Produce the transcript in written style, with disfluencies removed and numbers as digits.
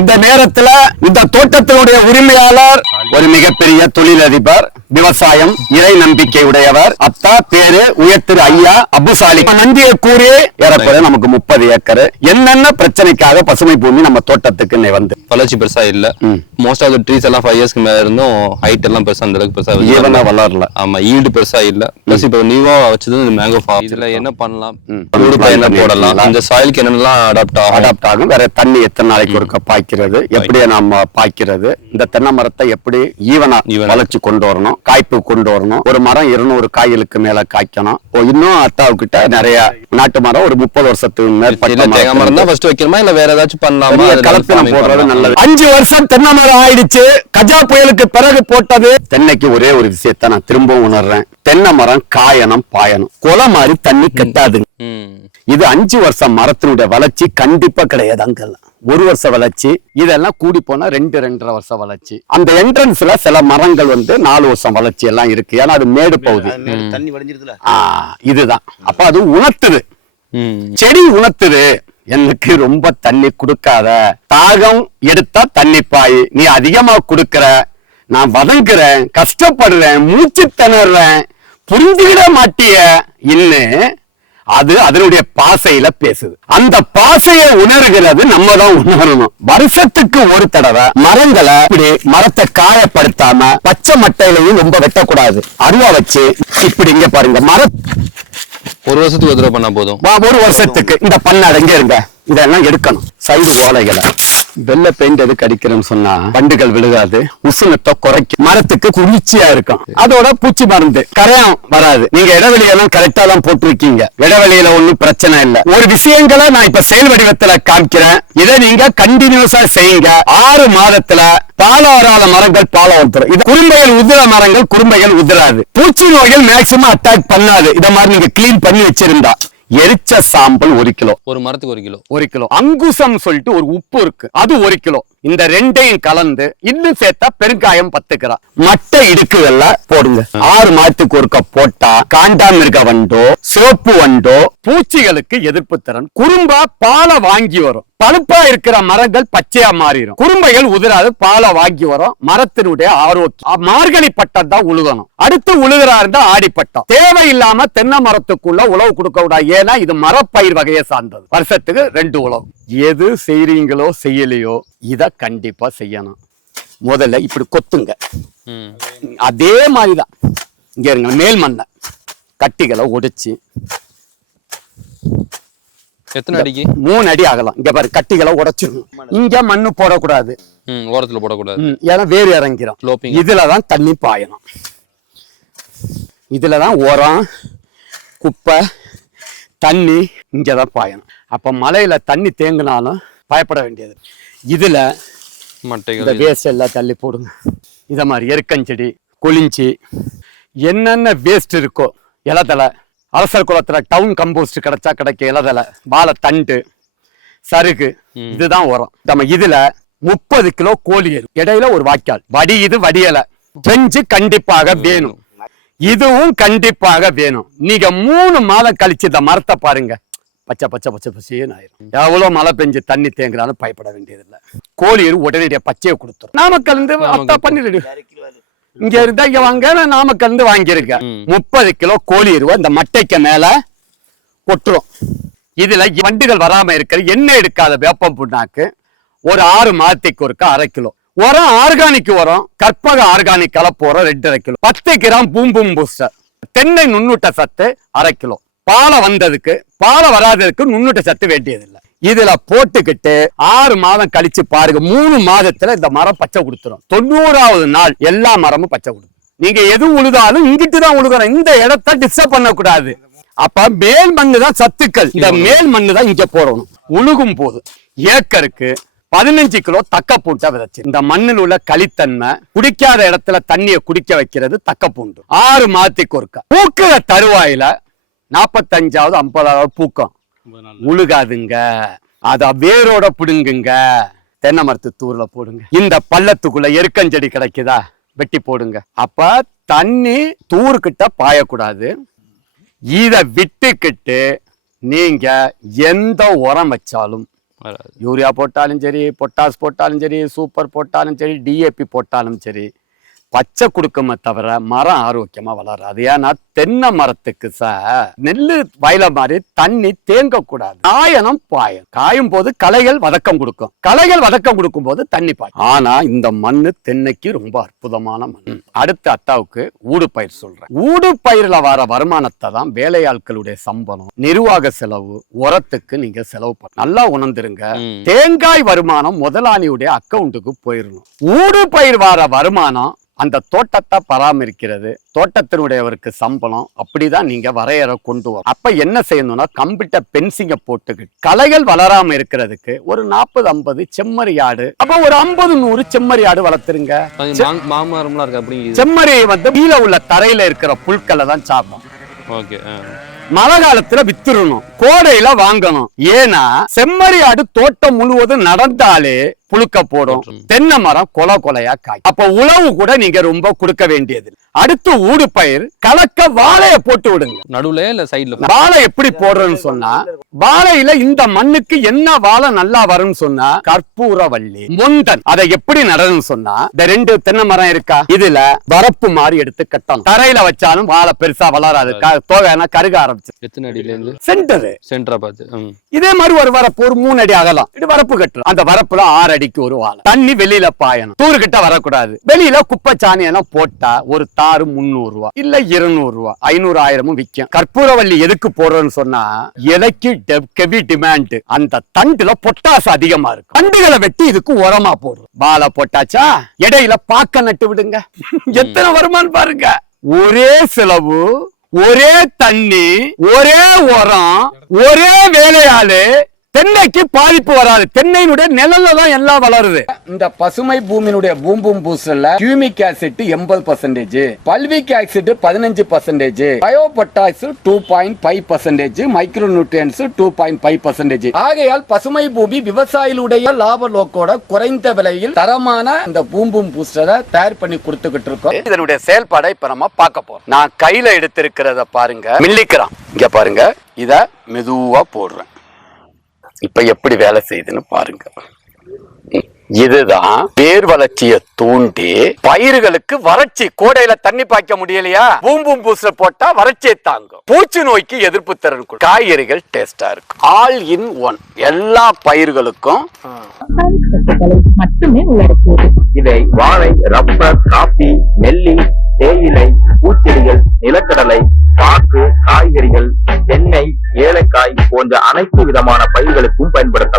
இந்த நேரத்துல இந்த தோட்டத்தினுடைய உரிமையாளர் ஒரு மிகப்பெரிய தொழிலதிபர், விவசாயம், இறை நம்பிக்கை உடையவர். அத்தா பேரு உயர்திரு ஐயா அபுசாலி. நந்தியை கூறி ஏறக்குறைய நமக்கு 30 ஏக்கர். என்னென்ன பிரச்சனைக்காக பசுமை பூமி நம்ம தோட்டத்துக்கு வந்து வளர்ச்சி பெருசா இல்ல. மோஸ்ட் ஆஃப் தி ட்ரீஸ் எல்லாம் 5 இயர்ஸ்க்கு மேல இருந்தும் ஹைட் எல்லாம் பெருசா அந்த அளவுக்கு பெருசா ஈவனா வளரல. ஆமா, ஈல்டு பெருசா இல்ல. பிளஸ் இப்ப நியூவா வச்சது இந்த மேங்கோ ஃபார்ம். இதுல என்ன பண்ணலாம், என்ன போடலாம், இந்த சாயிலுக்கு என்னெல்லாம் அடாப்ட் ஆகும், வேற தண்ணி எத்தனை நாளைக்கு ஒருக்க பாய்க்கிறது, எப்படி நாம பாய்க்கிறது, இந்த தென்னை மரத்தை எப்படி ஈவனா வளர்ச்சி கொண்டு வரணும், காய்ப்பு கொண்டு வரணும். ஒரு மரம் 200 காய்களுக்கு மேல காய்க்கணும். இன்னும் அத்தாவுக்கிட்ட நிறைய நாட்டு மரம் ஒரு 30 வருஷத்துக்கு மேற்பட்ட தேங்காய் மரம் தான் ஃபர்ஸ்ட் வைக்கணுமா இல்ல வேற ஏதாச்சும் பண்ணலாமா? கலப்பினம் போடுறது நல்லது. 5 வருஷம் தென்னை மரம் ஆயிடுச்சு. கஜா புயலுக்கு பிறகு போட்டது. தென்னைக்கு ஒரே ஒரு விஷயத்த நான் திரும்பவும் உணர்றேன். தென்னை மரம் காயணும் பாயணும், கொலை மாதிரி தண்ணி கட்டாதுங்க. இது 5 வருஷம் மரத்தினுடைய வளர்ச்சி கண்டிப்பா கிடையாது. அங்கெல்லாம் 1 வருஷம் வளர்ச்சி, இதெல்லாம் கூடி போனா 2-2.5 வருஷம் வளர்ச்சி. அந்த என்ட்ரன்ஸ்ல சில மரங்கள் 4 வருஷம் வளர்ச்சி எல்லாம் இருக்கு. ஏன்னா அது மேடு பகுதி, தண்ணி வடிஞ்சிருதுல. இதுதான். அப்ப அது உணர்த்துது, செடி உணர்த்துது, எனக்கு ரொம்ப தண்ணி கொடுக்காத, தாகம் எடுத்தா தண்ணி பாய், நீ அதிகமா கொடுக்கற, நான் வதங்குறேன், கஷ்டப்படுறேன், மூச்சு திணறேன், புரிஞ்சுக்கிட மாட்டிய இன்னு அது அதனுடைய பாசையில பேசுது. அந்த பாசையை உணர்கிறது நம்ம தான் உணரணும். வருஷத்துக்கு ஒரு தடவை மரங்களை இப்படி மரத்தை காயப்படுத்தாம பச்சை மட்டையிலையும் ரொம்ப வெட்டக்கூடாது. அருவா வச்சு இப்படி இங்க பாருங்க, மரம் 1 வருஷத்துக்கு ஒரு தடவை பண்ணா போதும். 1 வருஷத்துக்கு இந்த பண்ண அடங்க இருங்க, இதெல்லாம் எடுக்கணும். சைடு ஓலைகளை வெள்ளை பெயிண்ட் எதுக்கு அடிக்கிறேன்னு சொன்னா பண்டுகள் விழுகாது, உசுனத்தை குறைக்கும், மரத்துக்கு குளிர்ச்சியா இருக்கும். அதோட பூச்சி மருந்து கரையான் வராது. நீங்க இடைவெளியெல்லாம் கரெக்டா தான் போட்டிருக்கீங்க, இடைவெளியில ஒண்ணும் பிரச்சனை இல்ல. ஒரு விஷயங்களை நான் இப்ப செயல் வடிவத்துல காமிக்கிறேன், இதை நீங்க கண்டினியூஸா செய்யுங்க. 6 மாதத்துல பால வராத மரங்கள் பால வந்துடும். இது குறும்பைகள் உதிர மரங்கள் குறும்பைகள் உதிராது. பூச்சி நோய்கள் மேக்சிமம் அட்டாக் பண்ணாது. இத மாதிரி நீங்க கிளீன் பண்ணி வச்சிருந்தா. எரிச்ச சாம்பல் 1 கிலோ, ஒரு மரத்துக்கு 1 கிலோ. அங்குசம் சொல்லிட்டு ஒரு உப்பு இருக்கு, அது 1 கிலோ. இந்த 2ஐயும் கலந்து இன்னும் சேர்த்தா பெருங்காயம் 10 கிராம். மட்டை இடுக்குகள்ல போடுங்க. 6 மாதத்துக்கு ஒருக்க போட்டா காண்டாமிருக வண்டோ, சிவப்பு வண்டோ, பூச்சிகளுக்கு எதிர்ப்பு திறன். குறும்பா பாலை வாங்கி வரும். பழுப்பா இருக்கிற மரங்கள் பச்சையா மாறிடும். குறும்பைகள் உதிராது, பாலை வாங்கி வரும். மரத்தினுடைய ஆரோக்கியம். மார்கழி பட்டம் தான் உழுகணும். அடுத்து உழுகிறா இருந்தா ஆடிப்பட்டம். தேவையில்லாம தென்னை மரத்துக்குள்ள உழவு கொடுக்க கூடாது. ஏன்னா இது மரப்பயிர் வகையை சார்ந்தது. வருஷத்துக்கு 2 உழவு. எது செய்றீங்களோ செய்யலையோ இத கண்டிப்பா செய்யணும். முதல்ல இப்படி கொத்துங்க. அதே மாதிரிதான் இங்க இருங்க, மேல் மண்ண கட்டிகளை ஒடிச்சு எத்தனை அடிக்கு? 3 அடி ஆகலாம். இங்க பாரு, கட்டிகளை உடைச்சிடணும். இங்க மண்ணு போடக்கூடாது, ஓரத்துல போடக்கூடாது, ஏன்னா வேறு இறங்கிறோம். இதுலதான் தண்ணி பாயணும். இதுலதான் உரம், குப்பை, தண்ணி இங்கதான் பாயணும். அப்ப மலையில தண்ணி தேங்கினாலும் பயப்பட வேண்டியது. இதுல இந்த வேஸ்ட் எல்லாம் தள்ளி போடுங்க. இத மாதிரி எருக்கஞ்செடி, கொளிஞ்சி, என்னென்ன வேஸ்ட் இருக்கோ, இலதலை, அரசர் குளத்துல டவுன் கம்போஸ்ட் கிடைச்சா கிடைக்க இலதலை, வாழை தண்டு, சருகு, இதுதான் உரம். நம்ம இதுல 30 கிலோ கோழி எரு, இடையில ஒரு வாய்க்கால், வடியுது வடியலை, செஞ்சு கண்டிப்பாக வேணும். இதுவும் கண்டிப்பாக வேணும். நீங்க 3 மாதம் கழிச்சு இந்த மரத்தை பாருங்க, பச்சை பச்சை பச்சை பச்சைன்னு ஆயிரும். எவ்வளவு மழை பெஞ்சு தண்ணி தேங்குறாலும் பயப்பட வேண்டியதில்லை. கோழி எரு உடனடியாக பச்சையை கொடுத்துரும். நாமக்கல் இருந்து அத்தா பண்ணிடு, இங்க இருந்தா இங்க வாங்க, நான் நாமக்கல் இருந்து வாங்கியிருக்கேன். 30 கிலோ கோழி எருவை இந்த மட்டைக்கு மேல கொட்டுறோம். இதுல வண்டுகள் வராம இருக்கிற எண்ணெய் எடுக்காத வேப்பம் புண்ணாக்கு ஒரு 6 மாதத்துக்கு ஒருக்க 1/2 கிலோ. உரம் ஆர்கானிக் உரம், கற்பக ஆர்கானிக் கலப்பு உரம் 2.5 கிலோ. 10 கிராம் பூம்பும் பூஸ்டர், தென்னை நுண்ணூட்ட சத்து 1/2 கிலோ. பாலை வந்ததுக்கு பாலை வராததுக்கு நுண்ணூட்ட சத்து வேண்டியதில்லை. இதுல போட்டுக்கிட்டு 6 மாதம் கழிச்சு பாருங்க, 3 மாதத்துல இந்த மரம் பச்சை கொடுத்துரும். 90வது நாள் எல்லா மரமும் பச்சை கொடுக்கும். நீங்க எது உழுதாலும் இங்கிட்டு தான் உழுகணும், இந்த இடத்த டிஸ்டர்ப் பண்ண கூடாது. அப்ப மேல் மண்ணு தான் சத்துக்கள், இந்த மேல் மண்ணு தான் இங்க போடணும். உழுகும் போது ஏக்கருக்கு 15 கிலோ தக்க பூண்டை விதைச்சு, இந்த மண்ணில் உள்ள களித்தன்மை, குடிக்காத இடத்துல தண்ணியை குடிக்க வைக்கிறது தக்க பூண்டு. 6 மாதத்துக்கு ஒருக்கா. பூக்கிற தருவாயில 45வது 50வது பூக்கம் உழுகாதுங்க, அத வேரோட புடுங்குங்க. தென்னை மரத்து தூர்ல போடுங்க. இந்த பள்ளத்துக்குள்ள எருக்கஞ்செடி கிடைக்குதா, வெட்டி போடுங்க. அப்ப தண்ணி தூர்கிட்ட பாயக்கூடாது. இத விட்டுக்கிட்டு நீங்க எந்த உரம் வச்சாலும் யூரியா போட்டாலும் சரி, பொட்டாஸ் போட்டாலும் சரி, சூப்பர் போட்டாலும் சரி, டிஏபி போட்டாலும் சரி, பச்சை கொடுக்குமே தவிர மரம் ஆரோக்கியமா வளராது. ஏன்னா தென்னை மரத்துக்கு நெல்லு வயல மாதிரி தண்ணி தேங்க கூடாது. காயணும் பாயும், காயும் போது களைகள் வதக்கம் கொடுக்கும், களைகள் வதக்கம் கொடுக்கும் போது தண்ணி பாயும். ஆனா இந்த மண்ணு தென்னைக்கு ரொம்ப அற்புதமான மண். அடுத்த அத்தாவுக்கு ஊடு பயிர் சொல்றேன். ஊடு பயிர்ல வர வருமானத்தை தான் வேலையாட்களுடைய சம்பளம், நிர்வாக செலவு, உரத்துக்கு நீங்க செலவு பண்ண நல்லா உணர்ந்துருங்க. தேங்காய் வருமானம் முதலாளியுடைய அக்கௌண்ட்டுக்கு போயிடணும். ஊடு பயிர் வர வருமானம் அந்த தோட்டத்தை பராமரிக்கிறது, தோட்டத்தினுடையவருக்கு சம்பளம். அப்படிதான் நீங்க வரையறை கொண்டு வரும். அப்ப என்ன செய்யணும்னா கம்ப்யூட்டர் பென்சிங்க போட்டுக்கிட்டு களைகள் வளராம இருக்கிறதுக்கு ஒரு 40-50 செம்மறி ஆடு, அப்ப ஒரு 50-100 செம்மறி ஆடு வளர்த்துருங்க. மாமரம்லாம் இருக்கு. அப்படி செம்மறி கீழே உள்ள தரையில இருக்கிற புல்களை தான் சாப்பிடும். மழை காலத்துல வித்துறணும், கோடையில வாங்கணும். ஏன்னா செம்மறி ஆடு தோட்டம் முழுவதும் நடந்தாலே புழுக்க போடும், தென்னை மரம் கொலை கொலையா காய். அப்ப உழவு கூட நீங்க ரொம்ப கொடுக்க வேண்டியது. அடுத்து ஊடு பயிர் கலக்க வாழைய போட்டு விடுங்க. நடுவுல இல்ல சைடுல வாழை எப்படி போடுறதுன்னு சொன்னா, வாழையில இந்த மண்ணுக்கு என்ன வாழை நல்லா வரும்னு சொன்னா கற்பூரவள்ளி, முந்தன். அதை எப்படி நடன்னு சொன்னா, இந்த 2 தென்னை மரம் இருக்கா, இதுல வரப்பு மாதிரி எடுத்து கட்டணும். தரையில வச்சாலும் வாழை பெருசா வளராது, தோகைனா கருக ஆரம்பிச்சு. எத்தனை அடியில இருந்து சென்டரா பார்த்து இதே மாதிரி ஒரு வரப்பு ஒரு 3 அடி அகலம், இது வரப்பு கட்டுறோம். அந்த வரப்புல 6 அடிக்கு ஒரு வாழை. தண்ணி வெளியில பாயணும், தூரு கிட்ட வரக்கூடாது. வெளியில குப்பை சாணி எல்லாம் போட்டா ஒரு தாறு 300 ரூபாய் இல்ல 200 ரூபாய், 500-1000 விற்கும். கற்பூரவள்ளி எதுக்கு போடுறோம்னு சொன்னா இலைக்கு ஹெவி டிமாண்ட். அந்த தண்டுல பொட்டாசு அதிகமா இருக்கு. தண்டுகளை வெட்டி இதுக்கு உரமா போடுறோம். வாழை போட்டாச்சா, இடையில பாக்க நட்டு விடுங்க. எத்தனை வருமானம் பாருங்க. ஒரே செலவு, ஒரே தண்ணி, ஒரே உரம், ஒரே வேலையாளு. தென்னைக்கு பாதிப்பு வராது. தென்னையினுடைய நிழல்ல தான் எல்லாம் வளருது. இந்த பசுமை பூமியினுடைய பூம்பும் பூசல்ல humic acid 80%, fulvic acid 15%, bio potash 2.5%, micro nutrients 2.5%. ஆகையால் பசுமை பூமி விவசாயிகளுடைய லாப நோக்கோட குறைந்த விலையில் தரமான இந்த பூம்பும் பூஸ்டரை தயார் பண்ணி கொடுத்துக்கிட்டு இருக்கோம். இதனுடைய செயல்பாடை இப்ப நம்ம பார்க்க போறோம். நான் கையில எடுத்திருக்கிறத பாருங்க, மில்லிக்கிறான். இங்க பாருங்க, இத மெதுவா போடுறேன். இப்ப எப்படி வேலை செய்யுதுன்னு பாருங்க. இதுதான் வேர் வளர்ச்சியை தூண்டி பயிர்களுக்கு வறட்சி, கோடையில தண்ணி பாய்க்க முடியலையா, பூம்பும் பூஸ்டர் போட்டா வறட்சியை தாங்கும், பூச்சி நோய்க்கு எதிர்ப்பு திறன், காய்கறிகள் டேஸ்டா இருக்கும். ஆல் இன் ஒன், எல்லா பயிர்களுக்கும் மட்டுமே உள்ளடக்கியது. இதை வாழை, ரப்பர், காபி, நெல்லி, தேயிலை, பூச்செடிகள், நிலக்கடலை, பாக்கு, காய்கறிகள், தென்னை, ஏலக்காய் போன்ற அனைத்து விதமான பயிர்களுக்கும் பயன்படுத்தலாம்.